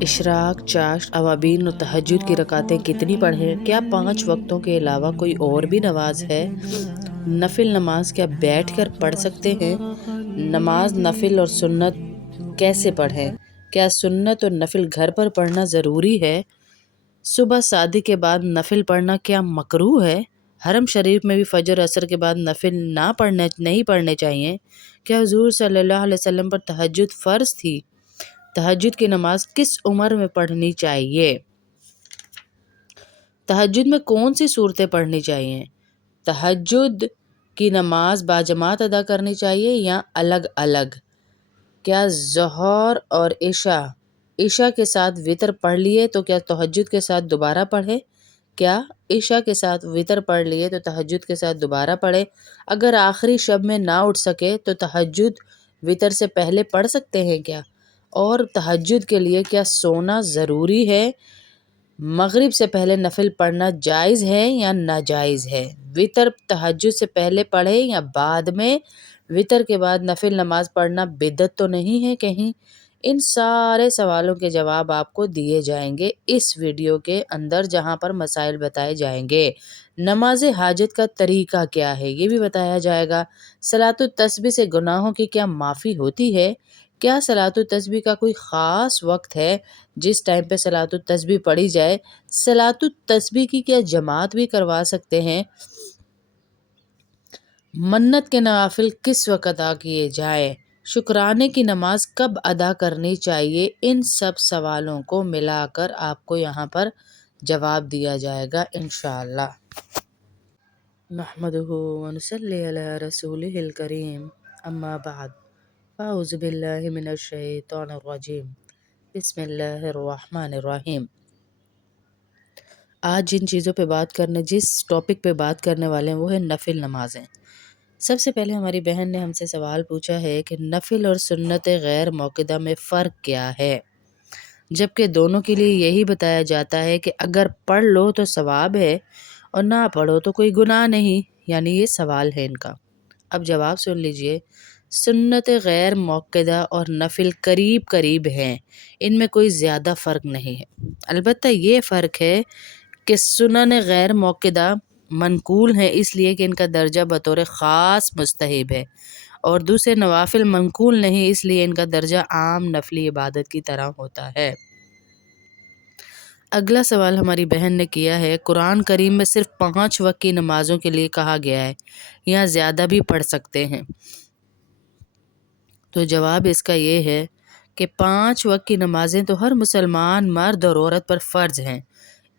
Ishraq, चाश्त, अवाबीन और तहज्जुद की रकातें कितनी पढ़ें? क्या 5 वक्तों के अलावा कोई और भी नमाज है? नफिल नमाज क्या बैठ कर पढ़ सकते हैं? नमाज नफिल और सुन्नत कैसे पढ़ें? क्या सुन्नत और नफिल घर पर पढ़ना ज़रूरी है? सुबह शादी के बाद नफिल पढ़ना क्या मकरूह है? हरम शरीफ में भी फजर असर के बाद नफिल नहीं पढ़ने चाहिए? क्या हुजूर सल्लल्लाहु अलैहि वसल्लम पर तहज्जुद फ़र्ज थी? तहज्जुद की नमाज किस उम्र में पढ़नी चाहिए? तहज्जुद में कौन सी सूरतें पढ़नी चाहिए? तहज्जुद की नमाज बाजमात अदा करनी चाहिए या अलग अलग? क्या ज़ोहर और ईशा के साथ वितर पढ़ लिए तो क्या तहज्जुद के साथ दोबारा पढ़े? क्या ईशा के साथ वितर पढ़ लिए तो तहज्जुद के साथ दोबारा पढ़े? अगर आखिरी शब में ना उठ सके तो तहज्जुद वितर से पहले पढ़ सकते हैं क्या? और तहज्जुद के लिए क्या सोना ज़रूरी है? मगरिब से पहले नफिल पढ़ना जायज़ है या नाजायज़ है? वितर तहज्जुद से पहले पढ़े या बाद में? वितर के बाद नफिल नमाज पढ़ना बिदअत तो नहीं है कहीं? इन सारे सवालों के जवाब आपको दिए जाएंगे इस वीडियो के अंदर, जहां पर मसाइल बताए जाएंगे। नमाज हाजत का तरीका क्या है ये भी बताया जाएगा। सलातुत तस्बीह से गुनाहों की क्या माफ़ी होती है? क्या सलातुत तस्बीह का कोई ख़ास वक्त है जिस टाइम पे सलातुत तस्बीह पढ़ी जाए? सलातुत तस्बीह की क्या जमात भी करवा सकते हैं? मन्नत के नवाफिल किस वक्त अदा किए जाए? शुक्राने की नमाज कब अदा करनी चाहिए? इन सब सवालों को मिलाकर आपको यहाँ पर जवाब दिया जाएगा इंशाअल्लाह। नहमदुहु व नुसल्ली अला रसूलिहिल करीम, अम्मा बाद, फ़अऊज़ु बिल्लाहि मिनश शैतानिर रजीम, बिस्मिल्लाहिर रहमानिर रहीम। आज जिस टॉपिक पे बात करने वाले हैं वो है नफिल नमाजें। सबसे पहले हमारी बहन ने हमसे सवाल पूछा है कि नफिल और सुन्नत गैर मौक़िदा में फ़र्क क्या है, जबकि दोनों के लिए यही बताया जाता है कि अगर पढ़ लो तो सवाब है और ना पढ़ो तो कोई गुनाह नहीं। यानी ये सवाल है इनका। अब जवाब सुन लीजिए। सुन्नत गैर मौक़िदा और नफिल करीब करीब हैं, इनमें कोई ज़्यादा फ़र्क नहीं है। अलबत्ता ये फ़र्क है कि सुनन गैर मौक़िदा मनकूल हैं इसलिए कि इनका दर्जा बतौर ख़ास मुस्तहब है, और दूसरे नवाफिल मनकूल नहीं इसलिए इनका दर्जा आम नफली इबादत की तरह होता है। अगला सवाल हमारी बहन ने किया है, कुरान करीम में सिर्फ 5 वक्त की नमाज़ों के लिए कहा गया है या ज़्यादा भी पढ़ सकते हैं? तो जवाब इसका ये है कि 5 वक्त की नमाज़ें तो हर मुसलमान मर्द और औरत पर फ़र्ज़ हैं।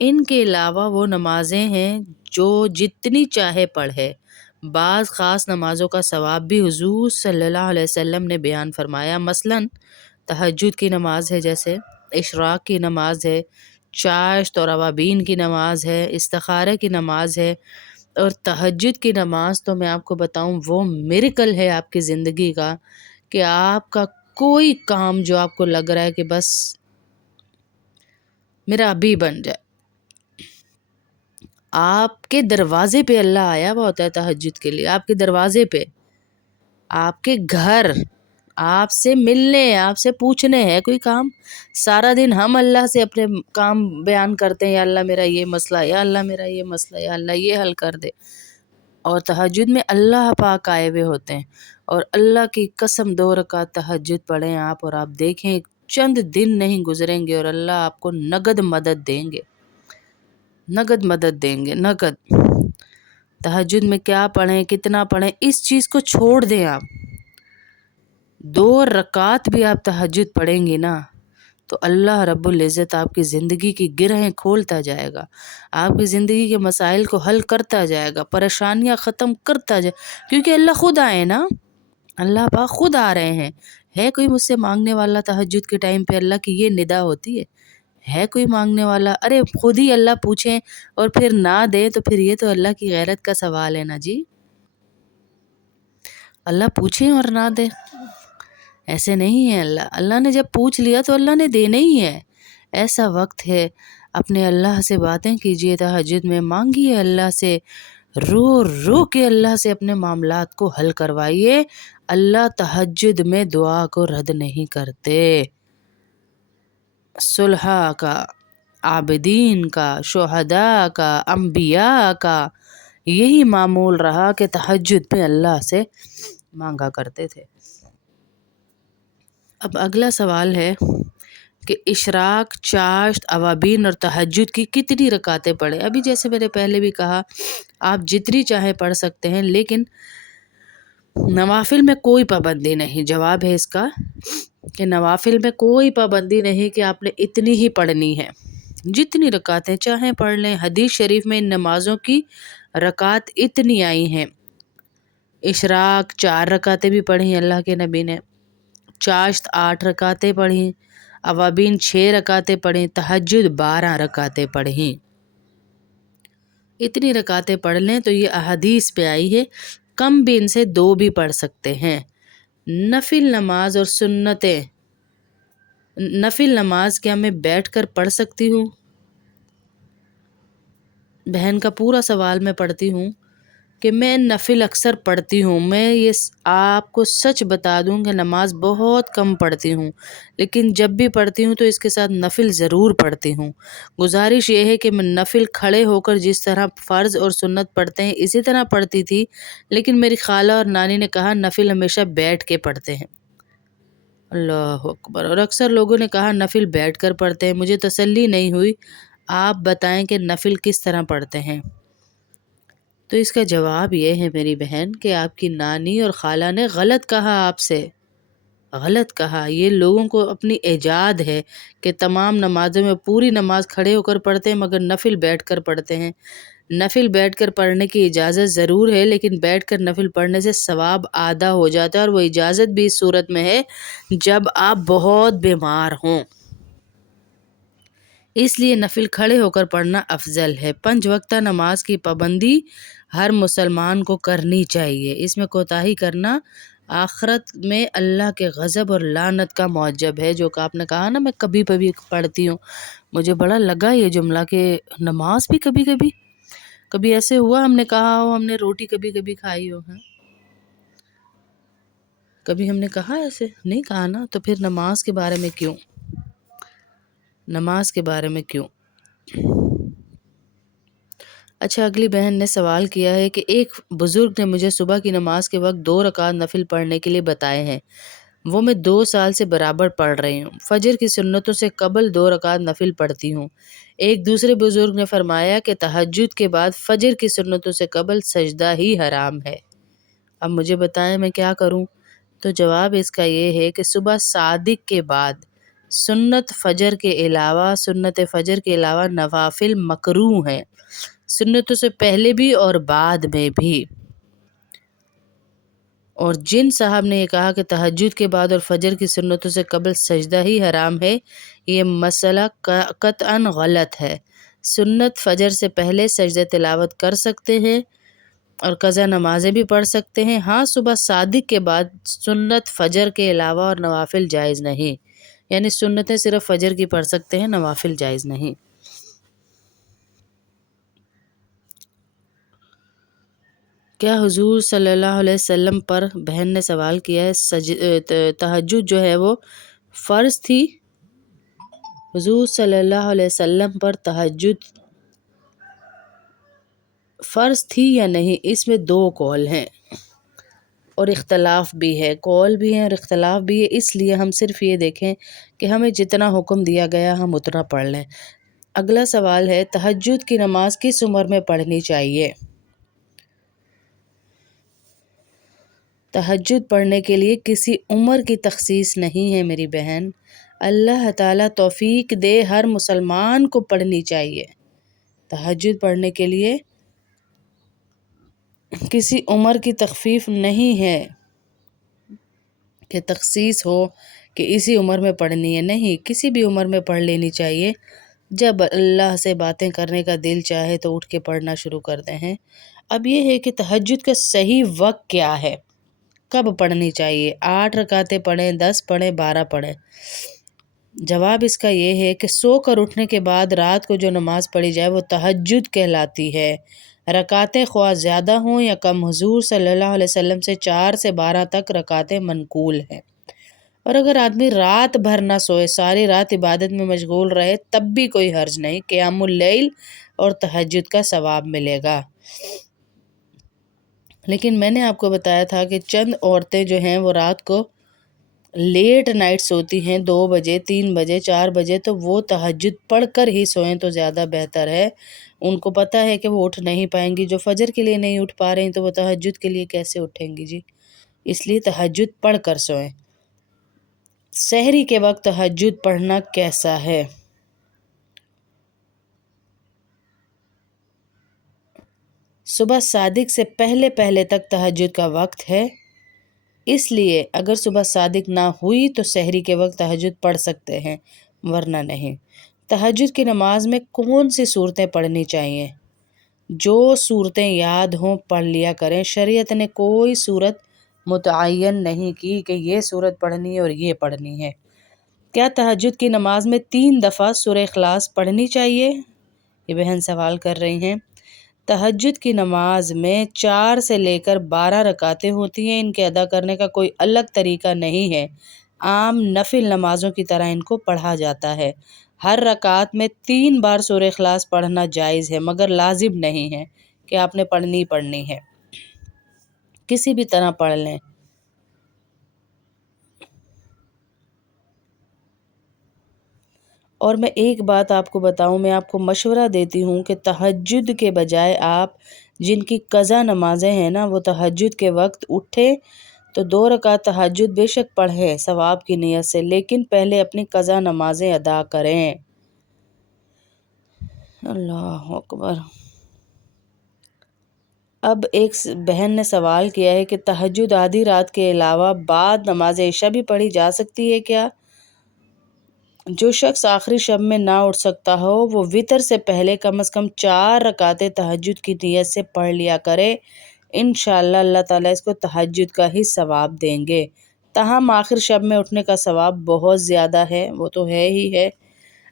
इनके अलावा वो नमाज़ें हैं जो जितनी चाहे पढ़े। बाज़ ख़ास नमाज़ों का सवाब भी हुज़ूर सल्लल्लाहु अलैहि वसल्लम ने बयान फरमाया। मसलन तहज्जुद की नमाज है, जैसे इशराक की नमाज है, चाश्त और अवाबीन की नमाज है, इस्तिखारा की नमाज है। और तहज्जुद की नमाज तो मैं आपको बताऊं वो मिरेकल है आपकी ज़िंदगी का, कि आपका कोई काम जो आपको लग रहा है कि बस मेरा अभी बन जाए, आपके दरवाजे पे अल्लाह आया हुआ होता है तहज्जुद के लिए। आपके दरवाजे पे, आपके घर, आपसे मिलने, आपसे पूछने हैं कोई काम। सारा दिन हम अल्लाह से अपने काम बयान करते हैं, या अल्लाह मेरा ये मसला, या अल्लाह मेरा ये मसला, या अल्लाह ये हल कर दे। और तहज्जुद में अल्लाह पाक आए हुए होते हैं, और अल्लाह की कसम 2 रकात तहज्जुद पढ़ें आप, और आप देखें चंद दिन नहीं गुजरेंगे और अल्लाह आपको नगद मदद देंगे, नगद मदद देंगे, नगद। तहज्जुद में क्या पढ़ें, कितना पढ़ें, इस चीज़ को छोड़ दें आप। 2 रकात भी आप तहज्जुद पढ़ेंगी ना तो अल्लाह रब्बुल इज़्ज़त आपकी ज़िंदगी की गिरहें खोलता जाएगा, आपकी ज़िंदगी के मसाइल को हल करता जाएगा, परेशानियां ख़त्म करता जाए, क्योंकि अल्लाह खुद आए ना, अल्लाह पाक खुद आ रहे हैं। है कोई मुझसे मांगने वाला? तहज्जुद के टाइम पे अल्लाह की ये निदा होती है कोई मांगने वाला? अरे खुद ही अल्लाह पूछें और फिर ना दे तो फिर ये तो अल्लाह की गैरत का सवाल है ना जी। अल्लाह पूछें और ना दे, ऐसे नहीं है। अल्लाह ने जब पूछ लिया तो अल्लाह ने देना ही है। ऐसा वक्त है, अपने अल्लाह से बातें कीजिए, तहज्जुद में मांगिए अल्लाह से, रो रो के अल्लाह से अपने मामलात को हल करवाइए। अल्लाह तहज्जुद में दुआ को रद्द नहीं करते। सुलहा का, आबिदीन का, शुहदा का, अम्बिया का यही मामूल रहा कि तहज्जुद में अल्लाह से मांगा करते थे। अब अगला सवाल है कि इशराक, चाश्त, अवाबीन और तहज्जुद की कितनी रकातें पढ़ें। अभी जैसे मैंने पहले भी कहा, आप जितनी चाहे पढ़ सकते हैं, लेकिन नवाफिल में कोई पाबंदी नहीं। जवाब है इसका कि नवाफिल में कोई पाबंदी नहीं कि आपने इतनी ही पढ़नी है, जितनी रकातें चाहें पढ़ लें। हदीस शरीफ में इन नमाज़ों की रकात इतनी आई हैं। इशराक 4 रकातें भी पढ़ी अल्लाह के नबी ने, चाश्त 8 रकातें पढ़ी, अवाबीन 6 रकातें पढ़ी, तहज्जुद 12 रकातें पढ़ी। इतनी रकातें पढ़ लें तो ये अहदीस पे आई है। कम भी इनसे 2 भी पढ़ सकते हैं। नफिल नमाज और सुन्नतें, नफिल नमाज क्या मैं बैठकर पढ़ सकती हूँ? बहन का पूरा सवाल मैं पढ़ती हूँ कि मैं नफिल अक्सर पढ़ती हूँ। मैं ये आपको सच बता दूँ कि नमाज बहुत कम पढ़ती हूँ, लेकिन जब भी पढ़ती हूँ तो इसके साथ नफिल ज़रूर पढ़ती हूँ। गुजारिश ये है कि मैं नफिल खड़े होकर जिस तरह फ़र्ज़ और सुन्नत पढ़ते हैं इसी तरह पढ़ती थी, लेकिन मेरी खाला और नानी ने कहा नफिल हमेशा बैठ के पढ़ते हैं। अल्लाह अकबर। और अक्सर लोगों ने कहा नफिल बैठ कर पढ़ते हैं। मुझे तसल्ली नहीं हुई। आप बताएं कि नफिल किस तरह पढ़ते हैं। तो इसका जवाब ये है मेरी बहन कि आपकी नानी और खाला ने गलत कहा, आपसे गलत कहा। ये लोगों को अपनी इजाद है कि तमाम नमाज़ों में पूरी नमाज खड़े होकर पढ़ते हैं मगर नफिल बैठकर पढ़ते हैं। नफिल बैठकर पढ़ने की इजाज़त ज़रूर है, लेकिन बैठकर नफिल पढ़ने से सवाब आधा हो जाता है, और वो इजाज़त भी इस सूरत में है जब आप बहुत बीमार हों। इसलिए नफिल खड़े होकर पढ़ना अफजल है। 5 वक्ता नमाज की पाबंदी हर मुसलमान को करनी चाहिए। इसमें कोताही करना आखिरत में अल्लाह के गज़ब और लानत का मौजब है। जो कि आपने कहा ना मैं कभी कभी पढ़ती हूँ, मुझे बड़ा लगा ये जुमला कि नमाज भी कभी कभी। कभी ऐसे हुआ हमने कहा हो हमने रोटी कभी कभी खाई हो? है कभी हमने कहा ऐसे? नहीं कहा ना। तो फिर नमाज के बारे में क्यों, नमाज के बारे में क्यों? अच्छा, अगली बहन ने सवाल किया है कि एक बुज़ुर्ग ने मुझे सुबह की नमाज के वक्त 2 रकात नफिल पढ़ने के लिए बताए हैं। वो मैं 2 साल से बराबर पढ़ रही हूँ। फजर की सुन्नतों से कबल 2 रकात नफिल पढ़ती हूँ। एक दूसरे बुज़ुर्ग ने फरमाया कि तहज्जुद के बाद फजर की सुन्नतों से कबल सजदा ही हराम है। अब मुझे बताएं मैं क्या करूँ? तो जवाब इसका ये है कि सुबह सादिक के बाद सुन्नत फ़जर के अलावा नवाफिल मकरूह हैं, सुन्नतों से पहले भी और बाद में भी। और जिन साहब ने ये कहा कि तहज्जुद के बाद और फजर की सुन्नतों से कबल सजदा ही हराम है, ये मसला कतअन गलत है। सुन्नत फजर से पहले सजदा तिलावत कर सकते हैं और कज़ा नमाज़ें भी पढ़ सकते हैं। हाँ, सुबह सादिक के बाद सुन्नत फ़जर के अलावा और नवाफिल जायज़ नहीं, यानी सुन्नतें सिर्फ़ फ़जर की पढ़ सकते हैं, नवाफिल जायज़ नहीं। क्या हुजूर सल्लल्लाहु अलैहि वसल्लम पर, बहन ने सवाल किया है, तहज्जुद जो है वो फ़र्ज़ थी? हुजूर सल्लल्लाहु अलैहि वसल्लम पर तहज्जुद फ़र्ज़ थी या नहीं, इसमें 2 कौल हैं और इख्तलाफ भी है। कौल भी है और इख्तलाफ भी है। इसलिए हम सिर्फ ये देखें कि हमें जितना हुक्म दिया गया हम उतना पढ़ लें। अगला सवाल है, तहज्जुद की नमाज किस उम्र में पढ़नी चाहिए? तहज्जुद पढ़ने के लिए किसी उम्र की तखसीस नहीं है मेरी बहन। अल्लाह ताला तौफीक दे, हर मुसलमान को पढ़नी चाहिए। तहज्जुद पढ़ने के लिए किसी उम्र की तखफीफ नहीं है कि तखसीस हो कि इसी उम्र में पढ़नी है। नहीं, किसी भी उम्र में पढ़ लेनी चाहिए। जब अल्लाह से बातें करने का दिल चाहे तो उठ के पढ़ना शुरू करते हैं। अब ये है कि तहज्जुद का सही वक्त क्या है, कब पढ़नी चाहिए? 8 रकातें पढ़ें, 10 पढ़ें, 12 पढ़ें? जवाब इसका ये है कि सो कर उठने के बाद रात को जो नमाज पढ़ी जाए वो तहज्जुद कहलाती है। रकातें ख्वाह ज़्यादा हों या कम, हुजूर सल्लल्लाहु अलैहि वसल्लम से 4 से 12 तक रकातें मनकूल हैं। اور اگر آدمی رات بھر نہ سوئے، ساری رات عبادت میں مشغول رہے، تب بھی کوئی حرج نہیں، قیام اللیل اور تہجد کا ثواب ملے گا۔ لیکن میں نے آپ کو بتایا تھا کہ چند عورتیں جو ہیں وہ رات کو لیٹ نائٹ سوتی ہیں، 2 بجے 3 بجے 4 بجے، تو وہ تہجد پڑھ کر ہی سوئیں تو زیادہ بہتر ہے۔ ان کو پتہ ہے کہ وہ اٹھ نہیں پائیں گی، جو فجر کے لیے نہیں اٹھ پا رہی تو وہ تہجد کے لیے کیسے اٹھیں گی جی؟ اس لیے تہجد پڑھ کر سوئیں۔ سحری کے وقت تہجد پڑھنا کیسا ہے؟ صبح صادق سے پہلے تک تہجد کا وقت ہے، اس لیے اگر صبح صادق نہ ہوئی تو سحری کے وقت تہجد پڑھ سکتے ہیں، ورنہ نہیں۔ تہجد کی نماز میں کون سی صورتیں پڑھنی چاہیے؟ جو صورتیں یاد ہوں پڑھ لیا کریں، شریعت نے کوئی صورت متعین نہیں کی کہ یہ صورت پڑھنی ہے اور یہ پڑھنی ہے۔ کیا تہجد کی نماز میں 3 دفعہ سورہ اخلاص پڑھنی چاہیے؟ یہ بہن سوال کر رہی ہیں۔ تہجد کی نماز میں 4 سے لے کر 12 رکعتیں ہوتی ہیں، ان کے ادا کرنے کا کوئی الگ طریقہ نہیں ہے، عام نفل نمازوں کی طرح ان کو پڑھا جاتا ہے۔ ہر رکعت میں 3 بار سورہ اخلاص پڑھنا جائز ہے، مگر لازم نہیں ہے کہ آپ نے پڑھنی ہے، کسی بھی طرح پڑھ لیں۔ اور میں ایک بات آپ کو بتاؤں، میں آپ کو مشورہ دیتی ہوں کہ تہجد کے بجائے آپ جن کی قضا نمازیں ہیں نا، وہ تہجد کے وقت اٹھیں تو 2 رکعت تہجد بے شک پڑھیں ثواب کی نیت سے، لیکن پہلے اپنی قضا نمازیں ادا کریں۔ اللہ اکبر۔ اب ایک بہن نے سوال کیا ہے کہ تہجد آدھی رات کے علاوہ بعد نماز عشاء بھی پڑھی جا سکتی ہے کیا؟ جو شخص آخری شب میں نہ اٹھ سکتا ہو وہ وتر سے پہلے کم از کم 4 رکعتیں تہجد کی نیت سے پڑھ لیا کرے، انشاءاللہ اللہ تعالیٰ اس کو تہجد کا ہی ثواب دیں گے۔ تاہم آخر شب میں اٹھنے کا ثواب بہت زیادہ ہے، وہ تو ہے ہی ہے۔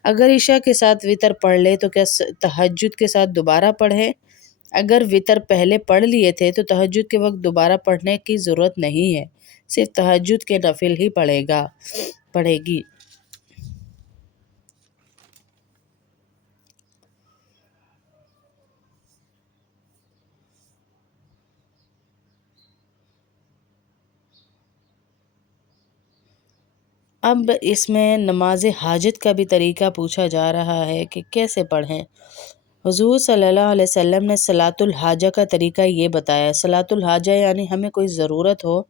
اگر عشاء کے ساتھ وتر پڑھ لے تو کیا تہجد کے ساتھ دوبارہ پڑھے؟ اگر وتر پہلے پڑھ لیے تھے تو تہجد کے وقت دوبارہ پڑھنے کی ضرورت نہیں ہے، صرف تہجد کے نفل ہی پڑھے گی۔ اب اس میں نماز حاجت کا بھی طریقہ پوچھا جا رہا ہے کہ کیسے پڑھیں۔ حضور صلی اللہ علیہ وسلم نے صلاۃ الحاجہ کا طریقہ یہ بتایا۔ صلاۃ الحاجہ یعنی ہمیں کوئی ضرورت ہو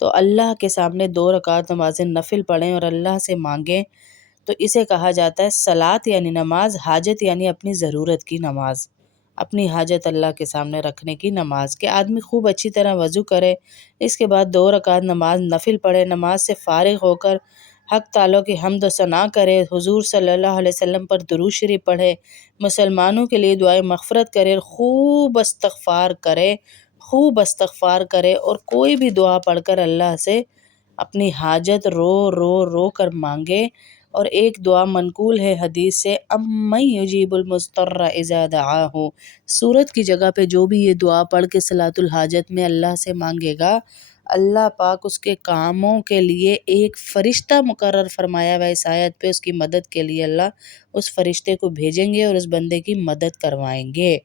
تو اللہ کے سامنے 2 رکعت نماز نفل پڑھیں اور اللہ سے مانگیں، تو اسے کہا جاتا ہے صلاۃ یعنی نماز، حاجت یعنی اپنی ضرورت کی نماز، اپنی حاجت اللہ کے سامنے رکھنے کی نماز۔ کہ آدمی خوب اچھی طرح وضو کرے، اس کے بعد 2 رکعت نماز نفل پڑھے، نماز سے فارغ ہو کر حق تعالیٰ کی حمد و ثنا کرے، حضور صلی اللہ علیہ وسلم پر درود شریف پڑھے، مسلمانوں کے لیے دعائے مغفرت کرے، خوب استغفار کرے اور کوئی بھی دعا پڑھ کر اللہ سے اپنی حاجت رو کر مانگے۔ اور ایک دعا منقول ہے حدیث سے، امن یجیب المضطر اذا دعاہ، سورت کی جگہ پہ جو بھی یہ دعا پڑھ کے صلاۃ الحاجت میں اللہ سے مانگے گا، اللہ پاک اس کے کاموں کے لیے ایک فرشتہ مقرر فرمایا ہوا اس آیت پہ، اس کی مدد کے لیے اللہ اس فرشتے کو بھیجیں گے اور اس بندے کی مدد کروائیں گے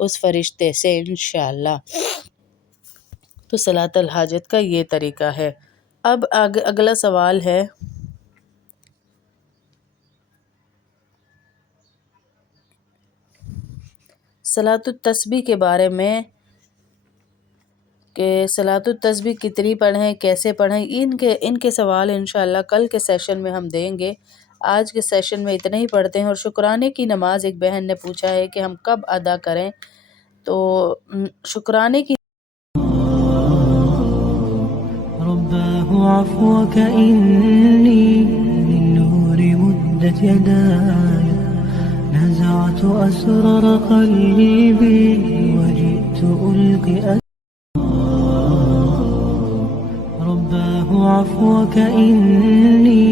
اس فرشتے سے انشاءاللہ۔ تو صلاۃ الحاجت کا یہ طریقہ ہے۔ اب اگلا سوال ہے صلاۃ التسبیح کے بارے میں، کہ صلاۃ التسبیح کتنی پڑھیں، کیسے پڑھیں، ان کے سوال انشاءاللہ کل کے سیشن میں ہم دیں گے۔ آج کے سیشن میں اتنے ہی پڑھتے ہیں۔ اور شکرانے کی نماز ایک بہن نے پوچھا ہے کہ ہم کب ادا کریں، تو شکرانے کی رباه عفوك إني للنور مدت يداي نزعت أسرار قلبي وجئت ألقي رباه عفوك إني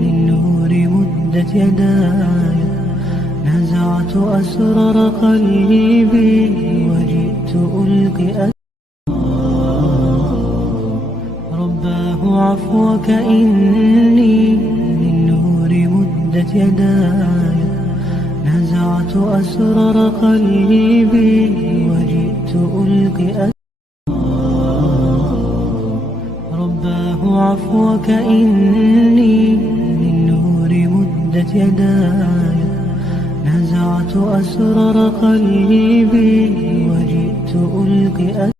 للنور مدت يداي نزعت أسرار قلبي وجئت ألقي رباه عفوك إني مدت يداي نزعت أسرار قلبي وجئت ألقي رباه عفوك إني للنور مدت يداي نزعت أسرار قلبي وجئت ألقي